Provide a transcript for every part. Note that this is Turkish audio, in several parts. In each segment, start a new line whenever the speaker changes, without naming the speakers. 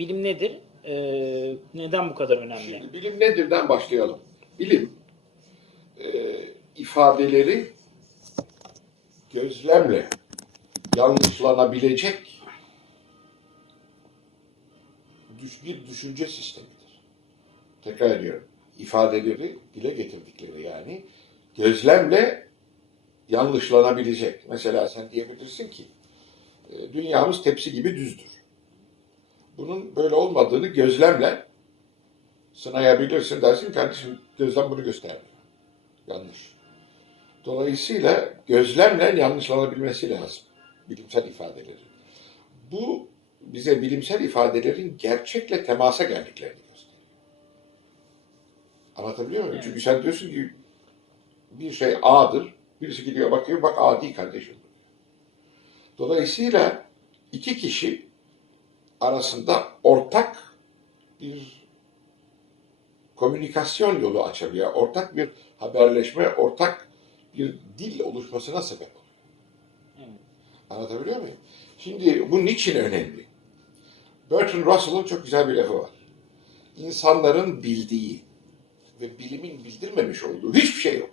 bilim nedir? Ee, neden bu kadar önemli?
Şimdi bilim nedirden başlayalım. Bilim e, ifadeleri gözlemle yanlışlanabilecek bir düşünce sistemidir. Tekrar ediyorum. İfadeleri dile getirdikleri yani gözlemle yanlışlanabilecek. Mesela sen diyebilirsin ki e, dünyamız tepsi gibi düzdür. Bunun böyle olmadığını gözlemle sınayabilirsin dersin kardeşim gözlem bunu göstermiyor. Yanlış. Dolayısıyla gözlemle yanlışlanabilmesi lazım bilimsel ifadeleri. Bu bize bilimsel ifadelerin gerçekle temasa geldiklerini gösteriyor. Anlatabiliyor muyum?
Evet.
Çünkü sen diyorsun ki bir şey A'dır. Birisi gidiyor bakıyor bak A değil kardeşim. Dolayısıyla iki kişi arasında ortak bir komünikasyon yolu açabiliyor. Ortak bir haberleşme, ortak bir dil oluşmasına sebep oluyor.
Evet.
Anlatabiliyor muyum? Şimdi bu niçin önemli? Bertrand Russell'ın çok güzel bir lafı var. İnsanların bildiği ve bilimin bildirmemiş olduğu hiçbir şey yok.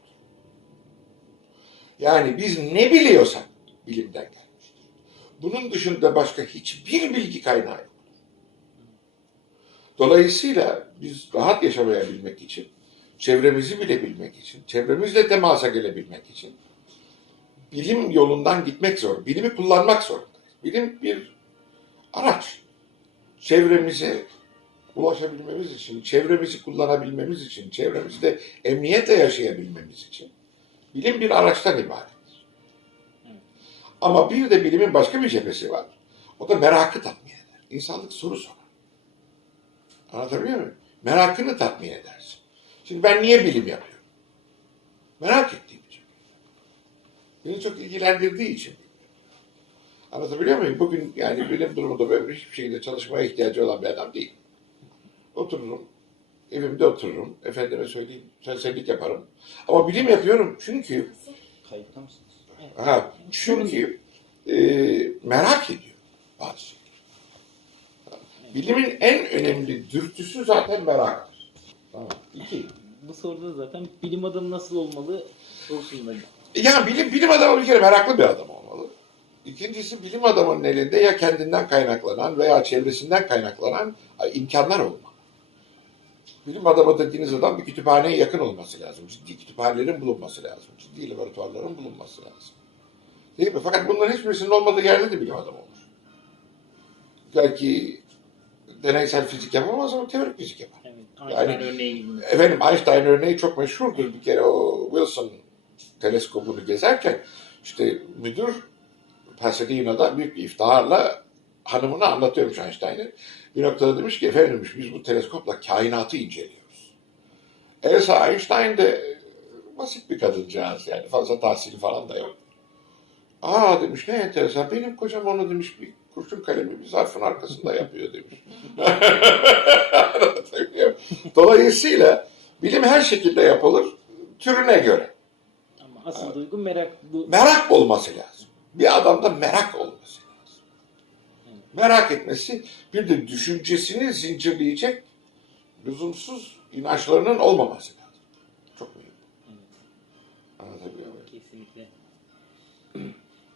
Yani biz ne biliyorsak bilimden gelmiştir. Bunun dışında başka hiçbir bilgi kaynağı yok. Dolayısıyla biz rahat yaşamayabilmek için, çevremizi bilebilmek için, çevremizle temasa gelebilmek için bilim yolundan gitmek zor. Bilimi kullanmak zorundayız. Bilim bir araç. Çevremize ulaşabilmemiz için, çevremizi kullanabilmemiz için, çevremizde emniyetle yaşayabilmemiz için bilim bir araçtan ibarettir. Ama bir de bilimin başka bir cephesi var. O da merakı tatmin eder. İnsanlık soru sorar. Anlatabiliyor muyum? Merakını tatmin edersin. Şimdi ben niye bilim yapıyorum? Merak ettiğim için. Beni çok ilgilendirdiği için. Anlatabiliyor muyum? Bugün yani bilim durumunda böyle hiçbir şekilde çalışmaya ihtiyacı olan bir adam değil. Otururum, evimde otururum, efendime söyleyeyim, serserilik yaparım. Ama bilim yapıyorum çünkü
Kayıtta mısınız?
Ha, çünkü e, merak ediyor bazı. Bilimin en önemli dürtüsü zaten meraktır. Tamam. İki.
Bu soruda zaten bilim adamı nasıl olmalı sorusunda.
Yani bilim, bilim adamı bir kere meraklı bir adam olmalı. İkincisi bilim adamının elinde ya kendinden kaynaklanan veya çevresinden kaynaklanan imkanlar olmalı. Bilim adamı dediğiniz adam bir kütüphaneye yakın olması lazım. Ciddi kütüphanelerin bulunması lazım. Ciddi laboratuvarların bulunması lazım. Değil mi? Fakat bunların hiçbirisinin olmadığı yerde de bilim adamı olur. Belki deneysel fizik yapamaz ama teorik fizik yapar.
Evet. Einstein
Yani-
örneği gibi.
Efendim Einstein örneği çok meşhurdur. Bir kere o Wilson teleskobunu gezerken işte müdür Pasadena'da büyük bir iftiharla hanımına anlatıyormuş Einstein'ı. Bir noktada demiş ki efendim demiş, biz bu teleskopla kainatı inceliyoruz. Elsa Einstein de basit bir kadıncağız yani fazla tahsili falan da yok. Aa demiş ne enteresan benim kocam onu demiş bir kurşun kalemi bir zarfın arkasında yapıyor demiş. Dolayısıyla bilim her şekilde yapılır türüne göre.
Ama asıl duygu merak. Bu,
Merak olması lazım. Bir adamda merak olması lazım. Merak etmesi bir de düşüncesini zincirleyecek lüzumsuz inançlarının olmaması lazım. Çok mühim. Anlatabiliyor muyum?
Kesinlikle.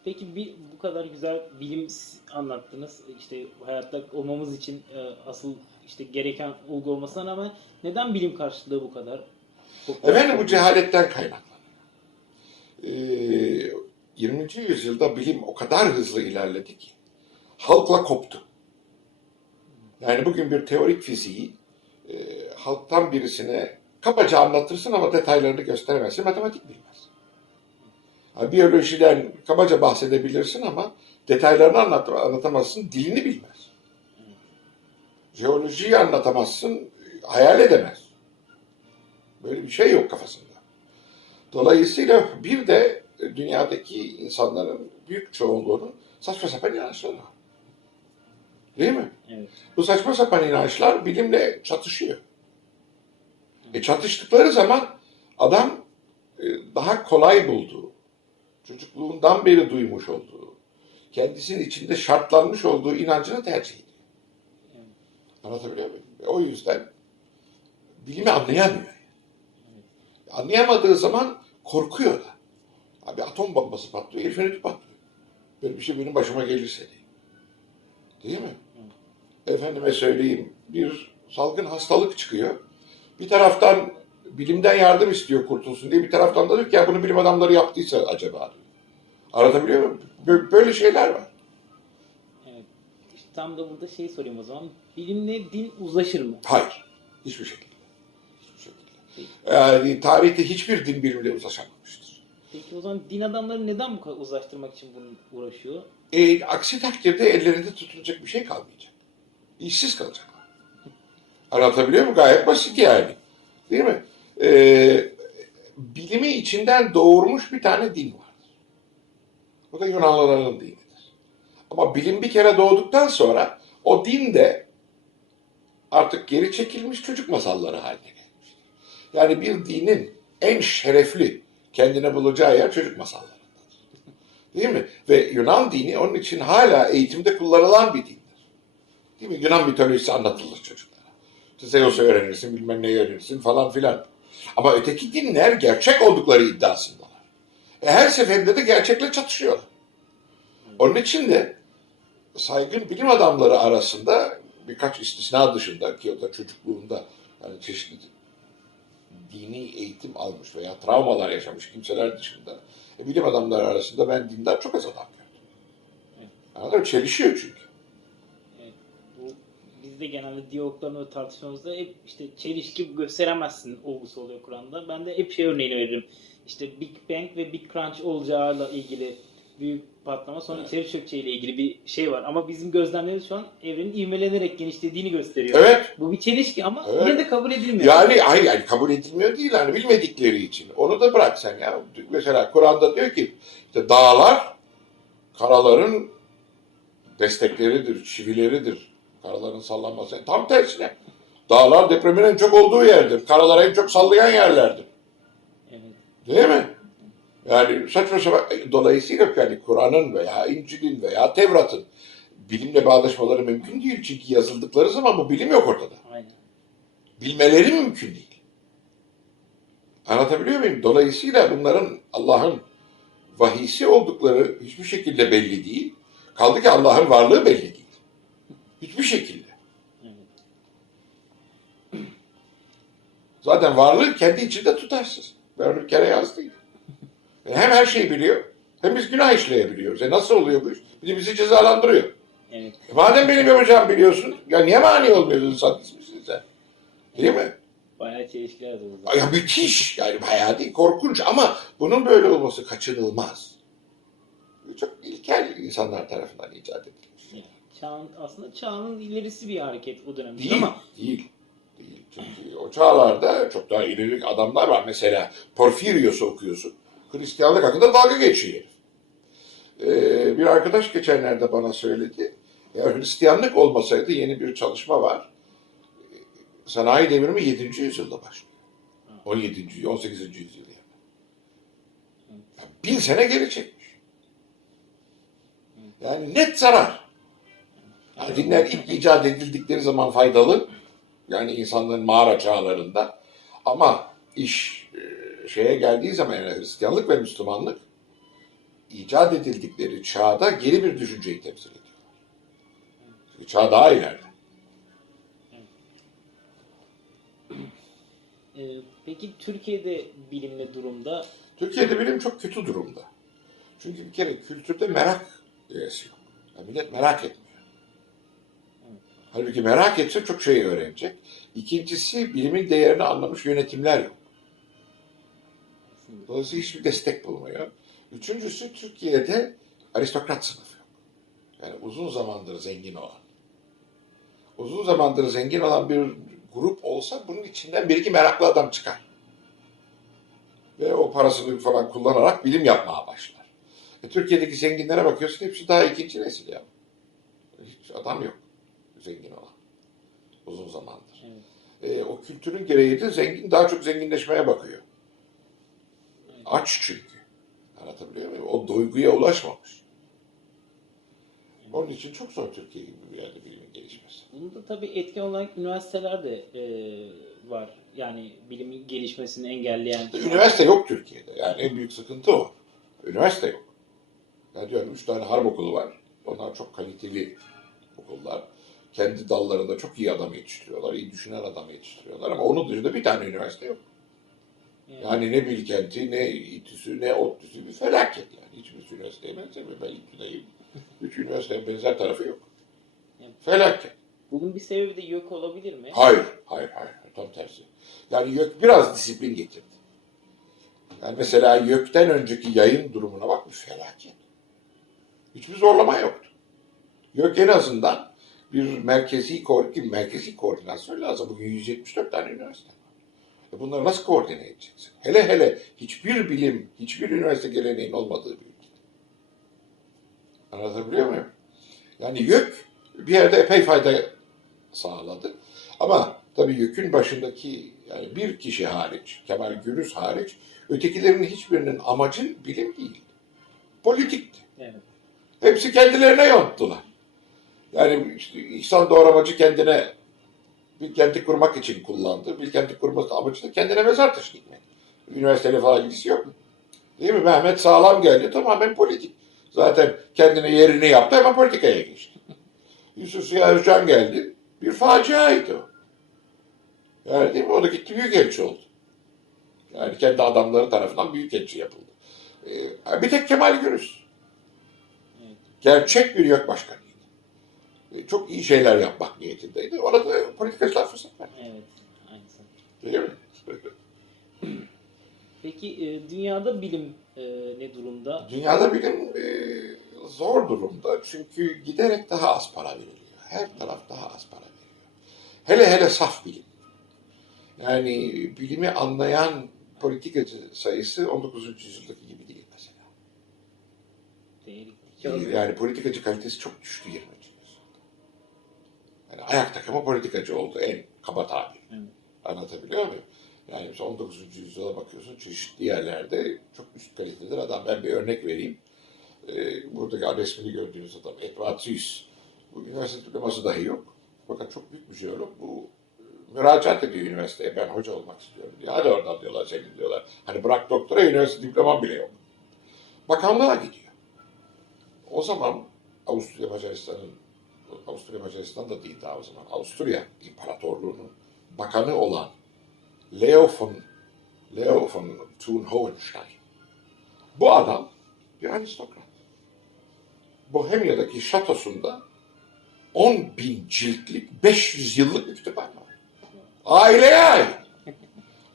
Peki bir, bu kadar güzel bilim anlattınız. İşte hayatta olmamız için e, asıl işte gereken olgu olmasına rağmen neden bilim karşılığı bu kadar?
Efendim bu cehaletten kaynaklanıyor. Ee, 20. yüzyılda bilim o kadar hızlı ilerledi ki halkla koptu. Yani bugün bir teorik fiziği e, halktan birisine kabaca anlatırsın ama detaylarını gösteremezsin. Matematik bilmez. Ha, biyolojiden kabaca bahsedebilirsin ama detaylarını anlat, anlatamazsın, dilini bilmez. Jeolojiyi anlatamazsın, hayal edemez. Böyle bir şey yok kafasında. Dolayısıyla bir de dünyadaki insanların büyük çoğunluğunun saçma sapan inançları var. Değil mi?
Evet.
Bu saçma sapan inançlar bilimle çatışıyor. E çatıştıkları zaman adam e, daha kolay bulduğu, çocukluğundan beri duymuş olduğu, kendisinin içinde şartlanmış olduğu inancını tercih ediyor. Anlatabiliyor muyum? Ve o yüzden bilimi anlayamıyor. Anlayamadığı zaman korkuyor da. Abi atom bombası patlıyor, herifin patlıyor. Böyle bir şey benim başıma gelirse diye. Değil mi? Efendime söyleyeyim, bir salgın hastalık çıkıyor. Bir taraftan bilimden yardım istiyor kurtulsun diye, bir taraftan da diyor ki ya bunu bilim adamları yaptıysa acaba diyor. Anlatabiliyor muyum? Bö- Böyle şeyler var.
Evet. İşte tam da burada şey sorayım o zaman. Bilimle din uzlaşır mı?
Hayır. Hiçbir şekilde. Hiçbir şekilde. Yani tarihte hiçbir din birbiriyle uzlaşamamıştır.
Peki o zaman din adamları neden bu kadar uzlaştırmak için bunu uğraşıyor?
E, aksi takdirde ellerinde tutulacak bir şey kalmayacak. İşsiz kalacaklar. Anlatabiliyor muyum? Gayet basit yani. Değil mi? E, bilimi içinden doğurmuş bir tane din vardır. O da Yunanlıların dinidir. Ama bilim bir kere doğduktan sonra o din de artık geri çekilmiş çocuk masalları haline gelmiştir. Yani bir dinin en şerefli kendine bulacağı yer çocuk masallarındadır. Değil mi? Ve Yunan dini onun için hala eğitimde kullanılan bir dindir. Değil mi? Yunan mitolojisi anlatılır çocuklara. İşte Zeus'u öğrenirsin, bilmem neyi öğrenirsin falan filan. Ama öteki dinler gerçek oldukları iddiasındalar. E her seferinde de gerçekle çatışıyorlar. Onun için de saygın bilim adamları arasında birkaç istisna dışında ki o da çocukluğunda yani çeşitli dini eğitim almış veya travmalar yaşamış kimseler dışında e, bilim adamları arasında ben dindar çok az adam gördüm. Anladın mı? Çelişiyor çünkü.
Evet. Bu genelde diyaloglarında ve tartışmamızda hep işte çelişki gösteremezsin olgusu oluyor Kur'an'da. Ben de hep şey örneğini veririm. İşte Big Bang ve Big Crunch olacağıyla ilgili büyük patlama sonra
Evet.
içeri çökeceğiyle ilgili bir şey var. Ama bizim gözlemlerimiz şu an evrenin ivmelenerek genişlediğini gösteriyor.
Evet.
Bu bir çelişki ama
Evet.
yine de kabul edilmiyor.
Yani hayır yani kabul edilmiyor değil hani bilmedikleri için. Onu da bırak sen ya. Mesela Kur'an'da diyor ki işte dağlar karaların destekleridir, çivileridir. Karaların sallanması. Tam tersine. Dağlar depremin en çok olduğu yerdir. Karalar en çok sallayan yerlerdir.
Evet.
Değil mi? Yani saçma sapan. Dolayısıyla yani Kur'an'ın veya İncil'in veya Tevrat'ın bilimle bağdaşmaları mümkün değil. Çünkü yazıldıkları zaman bu bilim yok ortada.
Aynen.
Bilmeleri mümkün değil. Anlatabiliyor muyum? Dolayısıyla bunların Allah'ın vahisi oldukları hiçbir şekilde belli değil. Kaldı ki Allah'ın varlığı belli değil. Hiçbir şekilde. Zaten varlığı kendi içinde tutarsız. Ben onu bir kere yazdım. Hem her şeyi biliyor, hem biz günah işleyebiliyoruz. E nasıl oluyor bu iş? Bir de bizi cezalandırıyor.
Evet.
E madem benim yapacağımı biliyorsun, ya niye mani olmuyorsun sadist misin sen? Değil mi?
Bayağı çelişkiler de o zaman.
Ya müthiş. Yani bayağı değil, korkunç ama bunun böyle olması kaçınılmaz. Çok ilkel insanlar tarafından icat edilmiş.
Yani çağın, aslında çağın ilerisi bir hareket o dönemde
Değil,
ama
değil. Değil. Çünkü o çağlarda çok daha ileri adamlar var. Mesela Porfirios'u okuyorsun. Hristiyanlık hakkında dalga geçiyor. Ee, bir arkadaş geçenlerde bana söyledi. Ya Hristiyanlık olmasaydı yeni bir çalışma var. Sanayi devrimi 7. yüzyılda başlıyor. 17. 18. yüzyıl yani. Ya bin sene geri çekmiş. Yani net zarar. Yani dinler ilk icat edildikleri zaman faydalı. Yani insanların mağara çağlarında. Ama iş şeye geldiği zaman yani Hristiyanlık ve Müslümanlık icat edildikleri çağda geri bir düşünceyi temsil ediyorlar. Çünkü çağ daha ileride.
e, peki Türkiye'de bilim ne durumda?
Türkiye'de bilim çok kötü durumda. Çünkü bir kere kültürde merak üyesi yok. Yani millet merak etmiyor. Halbuki merak etse çok şey öğrenecek. İkincisi bilimin değerini anlamış yönetimler yok. Dolayısıyla hiçbir destek bulmuyor. Üçüncüsü Türkiye'de aristokrat sınıfı yok. Yani uzun zamandır zengin olan. Uzun zamandır zengin olan bir grup olsa bunun içinden bir iki meraklı adam çıkar. Ve o parasını falan kullanarak bilim yapmaya başlar. E, Türkiye'deki zenginlere bakıyorsun hepsi daha ikinci nesil ya. Hiç adam yok zengin olan. Uzun zamandır.
Evet.
E, o kültürün gereği de zengin daha çok zenginleşmeye bakıyor. Aç çünkü. Anlatabiliyor muyum? O duyguya ulaşmamış. Onun için çok zor Türkiye gibi bir yerde bilimin gelişmesi.
Bunda tabii etken olarak üniversiteler de e, var. Yani bilimin gelişmesini engelleyen.
Üniversite yok Türkiye'de. Yani en büyük sıkıntı o. Üniversite yok. Ya diyorum üç tane harp okulu var. Onlar çok kaliteli okullar. Kendi dallarında çok iyi adam yetiştiriyorlar. iyi düşünen adam yetiştiriyorlar. Ama onun dışında bir tane üniversite yok. Yani ne Bilkent'i, ne İTÜ'sü, ne ODTÜ'sü bir felaket yani. Hiçbir üniversiteye benzemiyor. Ben İTÜ'deyim. Üç üniversitenin benzer tarafı yok. Felaket.
Bunun bir sebebi de yok olabilir mi?
Hayır, hayır, hayır. Tam tersi. Yani YÖK biraz disiplin getirdi. Yani mesela YÖK'ten önceki yayın durumuna bak bir felaket. Hiçbir zorlama yoktu. YÖK en azından bir merkezi, ko- merkezi koordinasyon lazım. Bugün 174 tane üniversite bunları nasıl koordine edeceksin? Hele hele hiçbir bilim, hiçbir üniversite geleneğin olmadığı bir ülke. Anlatabiliyor muyum? Yani YÖK bir yerde epey fayda sağladı. Ama tabii YÖK'ün başındaki yani bir kişi hariç, Kemal Gürüz hariç, ötekilerin hiçbirinin amacı bilim değil. Politikti.
Evet.
Hepsi kendilerine yonttular. Yani işte İhsan Doğramacı kendine bir kenti kurmak için kullandı. Bir kenti kurması amacı da kendine mezar taşı dikmek. Üniversiteyle falan ilgisi yok. Değil mi? Mehmet Sağlam geldi tamamen politik. Zaten kendine yerini yaptı hemen politikaya geçti. Yusuf Ziya Özcan geldi. Bir faciaydı o. Yani değil mi? O da gitti büyükelçi oldu. Yani kendi adamları tarafından büyükelçi yapıldı. Ee, bir tek Kemal Gürüz. Gerçek bir yok başkanıydı. Ee, çok iyi şeyler yapmak niyetindeydi. Ona da politikacılar fırsat verdi.
Evet. Aynısı.
Değil mi?
Peki e, dünyada bilim e, ne durumda?
Dünyada bilim e, zor durumda. Çünkü giderek daha az para veriliyor. Her taraf daha az para veriyor. Hele hele saf bilim. Yani bilimi anlayan politikacı sayısı 19. yüzyıldaki gibi değil mesela.
Değil.
Değil. Yani politikacı kalitesi çok düştü 20. Yani ayak takımı politikacı oldu en kaba tabir.
Evet.
Anlatabiliyor muyum? Yani mesela 19. yüzyıla bakıyorsun çeşitli yerlerde çok üst kalitedir adam. Ben bir örnek vereyim. Ee, buradaki resmini gördüğünüz adam Edvatius. Bu üniversite diploması dahi yok. Fakat çok büyük bir jeolog. Bu e, müracaat ediyor üniversiteye. Ben hoca olmak istiyorum diye. Hadi oradan diyorlar senin diyorlar. Hani bırak doktora üniversite diploman bile yok. Bakanlığa gidiyor. O zaman Avusturya Macaristan'ın Avusturya Macaristan da değil daha o zaman. Avusturya İmparatorluğu'nun bakanı olan Leo von Leo von Thun Hohenstein. Bu adam bir aristokrat. Bohemya'daki şatosunda 10 bin ciltlik 500 yıllık kütüphane var. Aileye ait.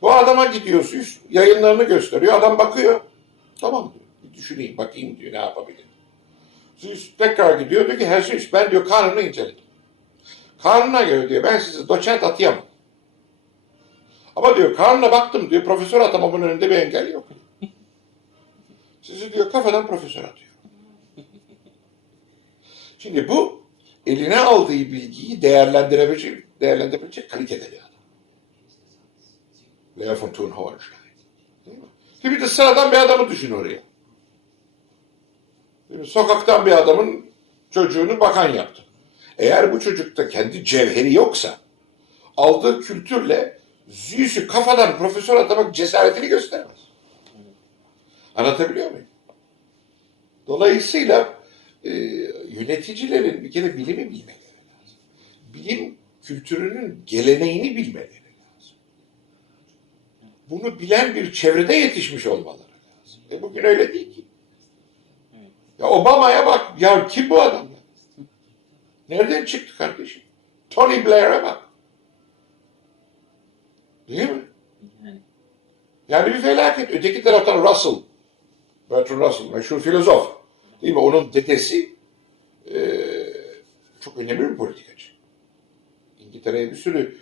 Bu adama gidiyorsun, yayınlarını gösteriyor. Adam bakıyor. Tamam diyor. Bir düşüneyim, bakayım diyor ne yapabilirim. Siz tekrar gidiyor diyor ki her şey ben diyor kanunu inceledim. Kanuna göre diyor ben sizi doçent atayamam. Ama diyor kanuna baktım diyor profesör atamamın önünde bir engel yok. Sizi diyor kafadan profesör atıyor. Şimdi bu eline aldığı bilgiyi değerlendirebilecek, değerlendirebilecek kalitede bir adam. Leo von Thun Hohenstein. Şimdi de sıradan bir adamı düşün oraya. Mi? Sokaktan bir adamın çocuğunu bakan yaptı. Eğer bu çocukta kendi cevheri yoksa aldığı kültürle Zeus'u kafadan profesör atamak cesaretini göstermez. Anlatabiliyor muyum? Dolayısıyla e, yöneticilerin bir kere bilimi bilmeleri lazım. Bilim kültürünün geleneğini bilmeleri lazım. Bunu bilen bir çevrede yetişmiş olmaları lazım. E bugün öyle değil ki. Ya Obama'ya bak. Ya kim bu adam? Nereden çıktı kardeşim? Tony Blair'e bak. Değil mi?
Yani,
bir felaket. Öteki taraftan Russell. Bertrand Russell meşhur filozof. Değil mi? Onun dedesi eee, çok önemli bir politikacı. İngiltere'ye bir sürü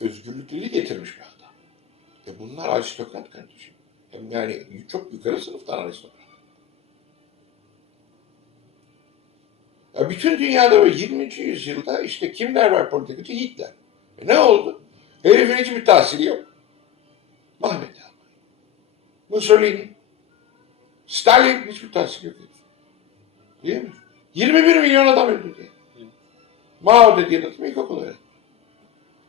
özgürlükleri getirmiş bir adam. E bunlar aristokrat kardeşim. Yani çok yukarı sınıftan aristokrat. Ya bütün dünyada ve 20. yüzyılda işte kimler var politikacı? Hitler. E ne oldu? Herifin hiçbir tahsili yok. Mahmet Alman. Mussolini. Stalin hiçbir tahsili yok. Değil mi? 21 milyon adam öldü diye. Mao dediğin adam ilkokul öğretmeni.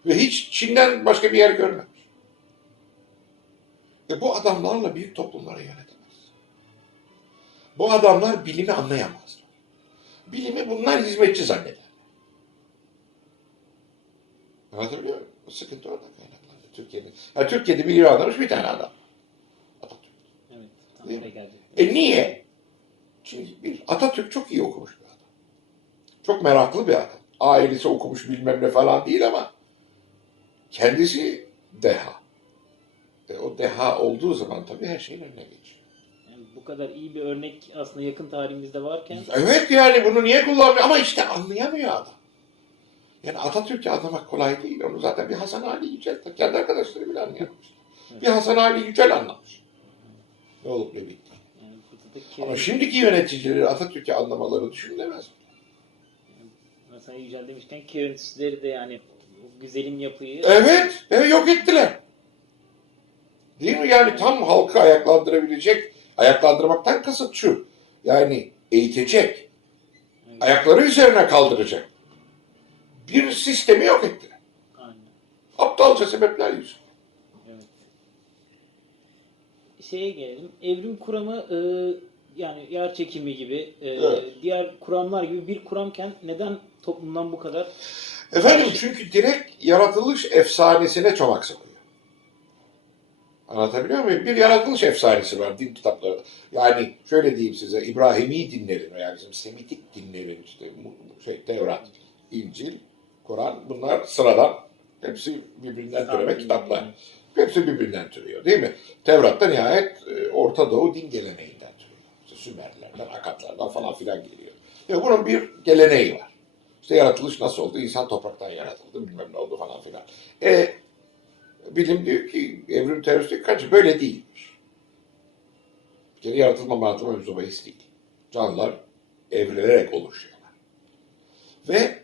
Ve hiç Çin'den başka bir yer görmemiş. E bu adamlarla büyük toplumları yönetemez. Bu adamlar bilimi anlayamazlar. Bilimi bunlar hizmetçi zanneder. Anlatabiliyor muyum? Bu sıkıntı orada kaynaklanıyor. Türkiye'de. Ha, Türkiye'de bilimi anlamış bir tane adam. Atatürk.
Evet. Tam
Değil mi?
oraya gelecek.
E niye? Çünkü bir Atatürk çok iyi okumuş bir adam. Çok meraklı bir adam. Ailesi okumuş bilmem ne falan değil ama kendisi deha. E, o deha olduğu zaman tabii her şeyin önüne geçiyor.
Bu kadar iyi bir örnek aslında yakın tarihimizde varken
Evet yani bunu niye kullanmıyor ama işte anlayamıyor adam. Yani Atatürk'ü anlamak kolay değil. Onu zaten bir Hasan Ali Yücel, kendi arkadaşları bile anlayamamış. Bir Hasan Ali Yücel anlamış. Ne olup ne bitti.
yani buradaki
Ama şimdiki yöneticileri Atatürk'ü anlamaları düşünülemez.
mesela Yücel demişken Kiyönetçileri de yani güzelim yapıyı
Evet, evet yok ettiler. Değil mi? Yani tam halkı ayaklandırabilecek, ayaklandırmaktan kasıt şu. Yani eğitecek, ayakları üzerine kaldıracak. Bir sistemi yok.
Aynen.
Aptalca sebepler yüzünden.
Evet. Şeye gelelim. Evrim kuramı e, yani yer çekimi gibi e,
Evet.
diğer kuramlar gibi bir kuramken neden toplumdan bu kadar
Efendim çünkü direkt yaratılış efsanesine çomak sokuyor. Anlatabiliyor muyum? Bir yaratılış efsanesi var din kitaplarında. Yani şöyle diyeyim size İbrahimi dinlerin veya bizim Semitik dinlerin işte şey Tevrat, İncil, Kur'an bunlar sıradan hepsi birbirinden türeme kitaplar. Hepsi birbirinden türüyor değil mi? Tevrat'ta nihayet e, Orta Doğu din geleneğinden türüyor. İşte Sümerlerden, Akatlardan falan filan geliyor. Ya bunun bir geleneği var. İşte yaratılış nasıl oldu? İnsan topraktan yaratıldı, bilmem ne oldu falan filan. E, bilim diyor ki, evrim teorisi kaç böyle değilmiş. Bir kere yaratılma maratılma mevzu bahis değil. Canlılar evrilerek oluşuyorlar. Ve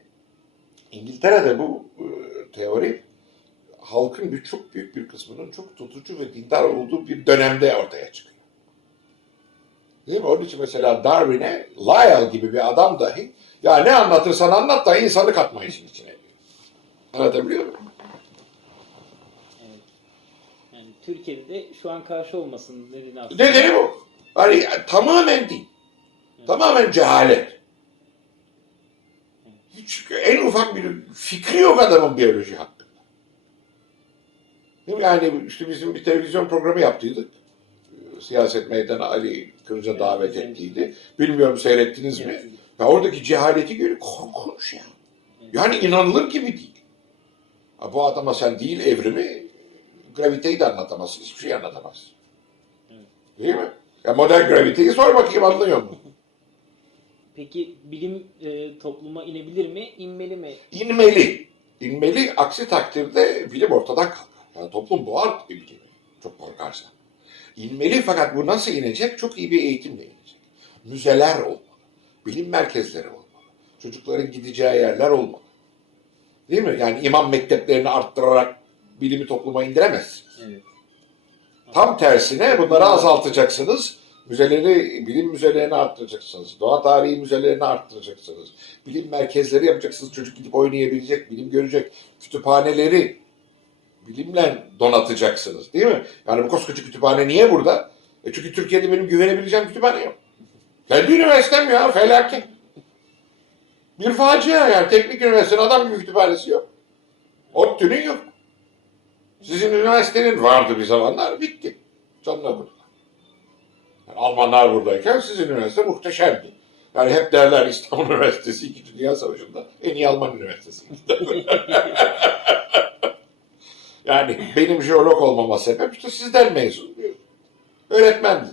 İngiltere'de bu e, teori halkın bir çok büyük bir kısmının çok tutucu ve dindar olduğu bir dönemde ortaya çıkıyor. Değil mi? Onun için mesela Darwin'e Lyell gibi bir adam dahi ya ne anlatırsan anlat da insanı katma işin içine diyor. Anlatabiliyor muyum?
Evet. Yani Türkiye'de de şu an karşı olmasının nedeni aslında.
Nedeni bu. Hani tamamen değil. Tamamen cehalet. Hiç en ufak bir fikri yok adamın biyoloji hakkında. Mi? Yani işte bizim bir televizyon programı yaptıydık. Siyaset meydanı Ali Kırca
Evet,
davet
izlemiştim.
ettiydi. Bilmiyorum seyrettiniz mi?
Evet.
Ya oradaki cehaleti görüyor korkunç ya. Yani inanılır gibi değil. Ha, bu adama sen değil evrimi, graviteyi de anlatamazsın, hiçbir şey anlatamazsın.
Evet.
Değil mi? Ya modern graviteyi sor bakayım anlıyor mu?
Peki bilim e, topluma inebilir mi? İnmeli mi?
İnmeli. İnmeli, aksi takdirde bilim ortadan kalkar. Yani toplum boğar bilimi, çok korkarsa. İnmeli fakat bu nasıl inecek? Çok iyi bir eğitimle inecek. Müzeler olmalı. Bilim merkezleri olmalı. Çocukların gideceği yerler olmalı. Değil mi? Yani imam mekteplerini arttırarak bilimi topluma indiremezsiniz.
Evet.
Tam tersine bunları azaltacaksınız. Müzeleri, bilim müzelerini arttıracaksınız. Doğa tarihi müzelerini arttıracaksınız. Bilim merkezleri yapacaksınız. Çocuk gidip oynayabilecek, bilim görecek. Kütüphaneleri bilimle donatacaksınız. Değil mi? Yani bu koskoca kütüphane niye burada? E çünkü Türkiye'de benim güvenebileceğim kütüphane yok. Kendi üniversitem ya felaket. Bir facia yani. Teknik üniversitenin adam gibi kütüphanesi yok. ODTÜ'nün yok. Sizin üniversitenin vardı bir zamanlar bitti. Canına burada. Yani Almanlar buradayken sizin üniversite muhteşemdi. Yani hep derler İstanbul Üniversitesi 2. Dünya Savaşı'nda en iyi Alman üniversitesi. yani benim jeolog olmama sebep işte sizden mezun bir öğretmendi.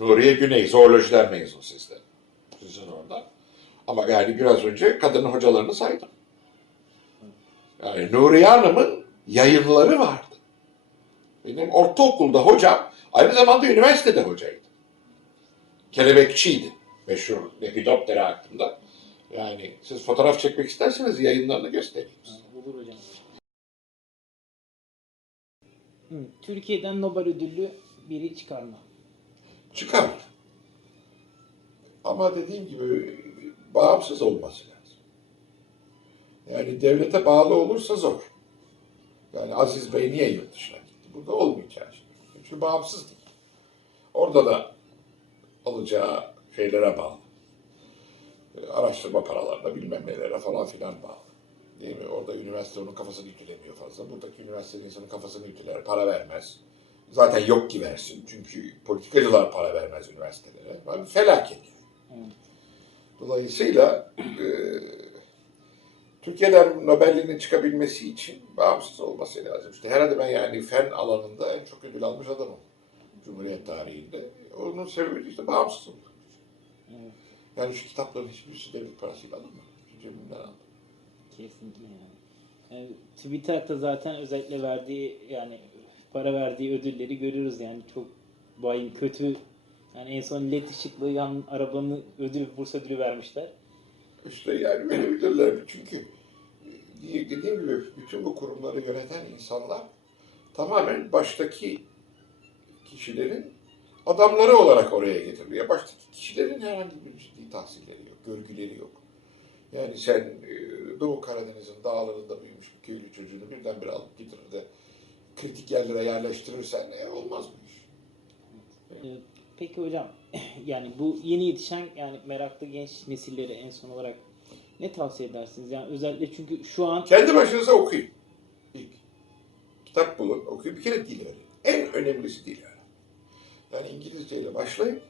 Nuriye Güney zoolojiden mezun sizden. Sizin orada. Ama yani biraz önce kadın hocalarını saydım. Yani Nuriye Hanım'ın yayınları vardı. Benim ortaokulda hocam aynı zamanda üniversitede hocaydı. Kelebekçiydi. Meşhur Lepidoptera hakkında. Yani siz fotoğraf çekmek isterseniz yayınlarını göstereyim.
Olur hocam. Türkiye'den Nobel ödüllü biri çıkarma.
Çıkar. Ama dediğim gibi bağımsız olması lazım. Yani devlete bağlı olursa zor. Yani Aziz Bey niye yurt dışına gitti? Burada olmayacak. Çünkü bağımsız değil. Orada da alacağı şeylere bağlı. E, Araştırma paralarına bilmem nelere falan filan bağlı. Değil mi? Orada üniversite onun kafasını ütülemiyor fazla. Buradaki üniversite insanın kafasını ütüler, para vermez. Zaten yok ki versin. Çünkü politikacılar para vermez üniversitelere. Yani felaket. Dolayısıyla e, Türkiye'den Nobel'inin çıkabilmesi için bağımsız olması lazım. İşte herhalde ben yani fen alanında en çok ödül almış adamım. Cumhuriyet tarihinde. Onun sebebi işte bağımsız olmak.
Evet.
Yani şu kitapların hiçbirisi devlet parasıyla alınmadı. Cebimden aldım.
Kesinlikle yani. yani. Twitter'da zaten özellikle verdiği yani para verdiği ödülleri görüyoruz yani çok bayın kötü yani en son led ışıklı yan arabanın ödül Bursa ödülü vermişler.
İşte yani verebilirler. Çünkü dediğim gibi bütün bu kurumları yöneten insanlar tamamen baştaki kişilerin adamları olarak oraya getiriliyor. Baştaki kişilerin herhangi bir ciddi tahsilleri yok, görgüleri yok. Yani sen e, Doğu Karadeniz'in dağlarında büyümüş bir köylü çocuğunu birdenbire alıp getirir de kritik yerlere yerleştirirsen e, olmaz bu iş.
Ee, Peki hocam yani bu yeni yetişen yani meraklı genç nesillere en son olarak ne tavsiye edersiniz? Yani özellikle çünkü şu an
Kendi başınıza okuyun. İlk. Kitap bulun, okuyun. Bir kere dil öğrenin. En önemlisi dil öğrenin. Yani İngilizce ile başlayın.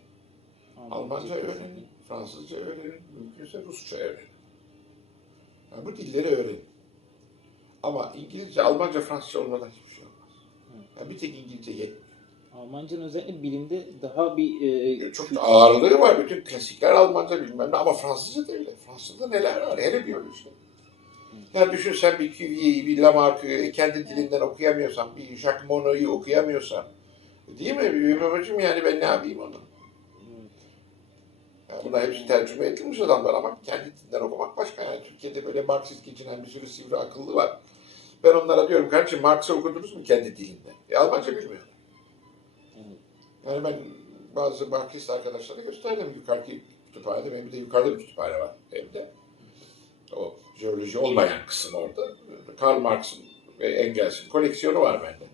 Almanca öğrenin, Fransızca öğrenin, mümkünse Rusça öğrenin. Yani bu dilleri öğrenin. Ama İngilizce, Almanca, Fransızca olmadan hiçbir şey olmaz. Yani bir tek İngilizce yetmiyor.
Almanca'nın özellikle bilimde daha bir e,
Çok da ağırlığı var. Bütün klasikler Almanca bilmem ne ama Fransızca da öyle. Fransızca neler var? Hele biyoloji. Ya düşün sen bir Cuvier'i, bir Lamarck'ı kendi dilinden okuyamıyorsan, bir Jacques Monod'u okuyamıyorsan. Değil mi? Bir babacığım yani ben ne yapayım onu? Yani bunlar hepsi tercüme edilmiş adamlar ama kendi dilinden okumak başka. Yani Türkiye'de böyle Marksist geçinen bir sürü sivri akıllı var. Ben onlara diyorum kardeşim Marx'ı okudunuz mu kendi dilinde? E Almanca bilmiyorlar. Yani ben bazı Marksist arkadaşlara gösterdim yukarıki kütüphanede. Benim bir de yukarıda bir kütüphane var evde. O jeoloji olmayan kısım orada. Karl Marx'ın ve Engels'in koleksiyonu var bende.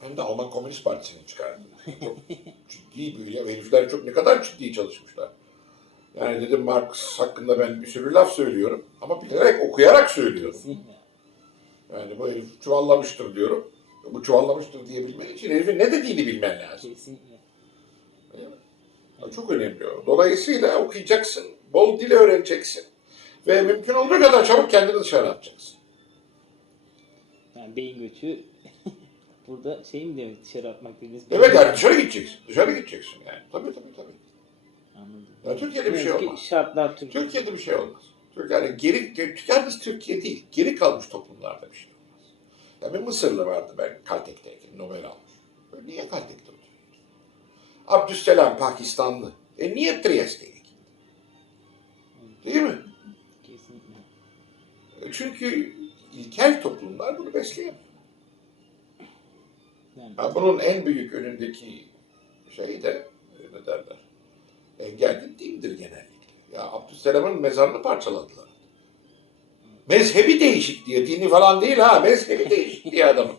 Hem de Alman Komünist Partisi'nin çıkardı. Çok ciddi bir ya. Herifler çok ne kadar ciddi çalışmışlar. Yani dedim Marx hakkında ben bir sürü laf söylüyorum. Ama bilerek okuyarak söylüyorum. Yani bu herif çuvallamıştır diyorum. Bu çuvallamıştır diyebilmek için herifin ne dediğini bilmen lazım.
Kesinlikle.
Ya Çok önemli o. Dolayısıyla okuyacaksın, bol dil öğreneceksin. Ve mümkün olduğu kadar çabuk kendini dışarı atacaksın.
Yani beyin göçü burada şey mi demek dışarı atmak dediğiniz?
Evet yani dışarı gideceksin. Dışarı gideceksin yani. Tabii tabii tabii.
Anladım.
Ya Türkiye'de bir şey olmaz.
Şartlar Türkiye.
Türkiye'de bir şey olmaz. Türkiye, yani geri, geri- yalnız Türkiye değil, geri kalmış toplumlarda bir şey bir Mısırlı vardı ben Caltech'teyken, Nobel almış. Niye Caltech'te oturuyorsun? Abdüsselam Pakistanlı. E niye Trieste'ye gitti? Değil mi?
Kesinlikle.
E Çünkü ilkel toplumlar bunu besleyemiyor.
Yani
Ha, bunun en büyük önündeki şey de e, ne derler? Engel dindir genellikle. Ya Abdüsselam'ın mezarını parçaladılar. Mezhebi değişik diye, dini falan değil ha, mezhebi değişik diye adamın.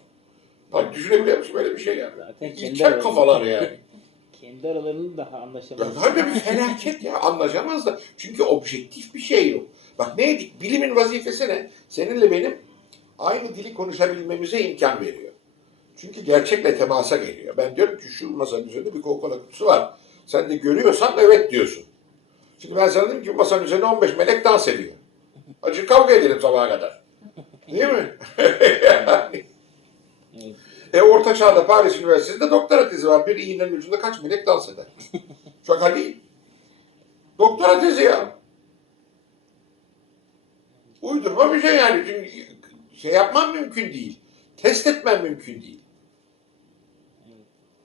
Bak düşünebiliyor musun böyle bir şey ya?
Zaten
İlkel kafalar yani.
kendi aralarında daha
Ya
anlaşamaz.
Böyle bir felaket ya, anlaşamaz da. Çünkü objektif bir şey yok. Bak ne dedik, bilimin vazifesi ne? Seninle benim aynı dili konuşabilmemize imkan veriyor. Çünkü gerçekle temasa geliyor. Ben diyorum ki şu masanın üzerinde bir Coca-Cola kutusu var. Sen de görüyorsan evet diyorsun. Şimdi ben sana dedim ki masanın üzerinde 15 melek dans ediyor. Acı kavga edelim sabaha kadar. Değil mi? E Orta Çağ'da Paris Üniversitesi'nde doktora tezi var. Bir iğnenin ucunda kaç melek dans eder? Şaka değil. Doktora tezi ya. Uydurma bir şey yani. Çünkü şey yapmam mümkün değil. Test etmem mümkün değil.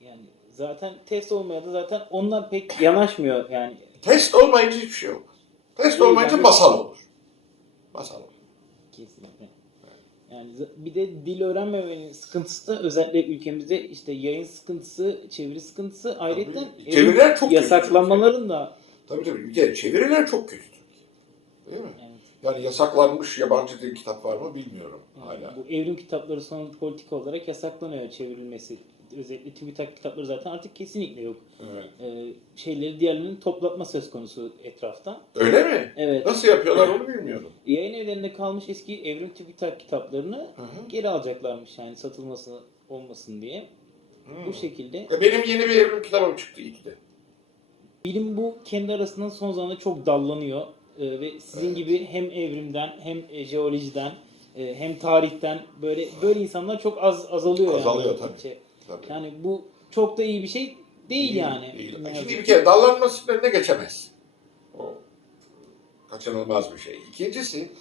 Yani zaten test olmaya da zaten onlar pek yanaşmıyor yani.
Test olmayınca hiçbir şey olmaz. Test olmayınca masal olur. Olur.
Kesinlikle. Yani bir de dil öğrenmemenin sıkıntısı da özellikle ülkemizde işte yayın sıkıntısı, çeviri sıkıntısı ayrıca.
Çeviriler çok
yasaklanmaların da
Tabii tabii. Bir kere çeviriler çok kötü. Değil mi?
Evet.
Yani yasaklanmış yabancı dil kitap var mı bilmiyorum hala.
Bu evrim kitapları son politika olarak yasaklanıyor çevrilmesi. Özellikle TÜBİTAK kitapları zaten artık kesinlikle yok.
Evet.
Ee, şeyleri diğerlerinin toplatma söz konusu etrafta.
Öyle mi?
Evet.
Nasıl yapıyorlar onu bilmiyorum.
Yayın evlerinde kalmış eski evrim TÜBİTAK kitaplarını
Hı hı.
geri alacaklarmış yani satılması olmasın diye.
Hmm.
Bu şekilde.
Ya Benim yeni bir evrim kitabım çıktı ilk de.
Bilim bu kendi arasında son zamanlarda çok dallanıyor. Ee, ve sizin
Evet.
gibi hem evrimden hem e, jeolojiden e, hem tarihten böyle böyle insanlar çok az azalıyor
Azalıyor
yani.
tabii.
gittikçe.
Tabii.
Yani bu çok da iyi bir şey değil, yani.
Değil. Şimdi bir kere dallanmasının önüne geçemez. O kaçınılmaz bir şey. İkincisi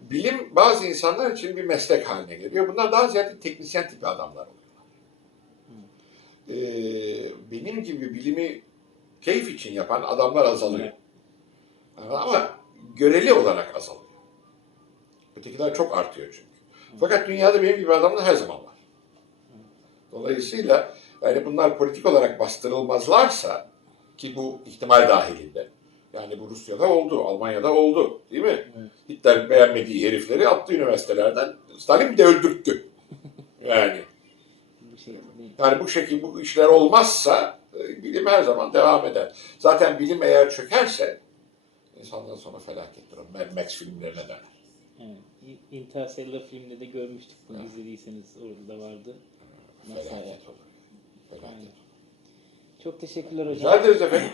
bilim bazı insanlar için bir meslek haline geliyor. Bunlar daha ziyade teknisyen tipi adamlar oluyorlar. Ee, benim gibi bilimi keyif için yapan adamlar azalıyor. Ama göreli olarak azalıyor. Ötekiler çok artıyor çünkü. Fakat dünyada benim gibi adamlar her zaman var. Dolayısıyla yani bunlar politik olarak bastırılmazlarsa ki bu ihtimal dahilinde. Yani bu Rusya'da oldu, Almanya'da oldu değil mi?
Evet.
Hitler beğenmediği herifleri attı üniversitelerden. Stalin bir de öldürttü. Yani
şey
yani bu şekilde bu işler olmazsa e, bilim her zaman devam eder. Zaten bilim eğer çökerse insandan sonra felakettir. O Mad Max filmlerine döner.
Evet. Interstellar filmde de görmüştük bunu izlediyseniz orada da vardı.
Felaket olur. Felaket.
Çok teşekkürler hocam.
Rica ederiz efendim.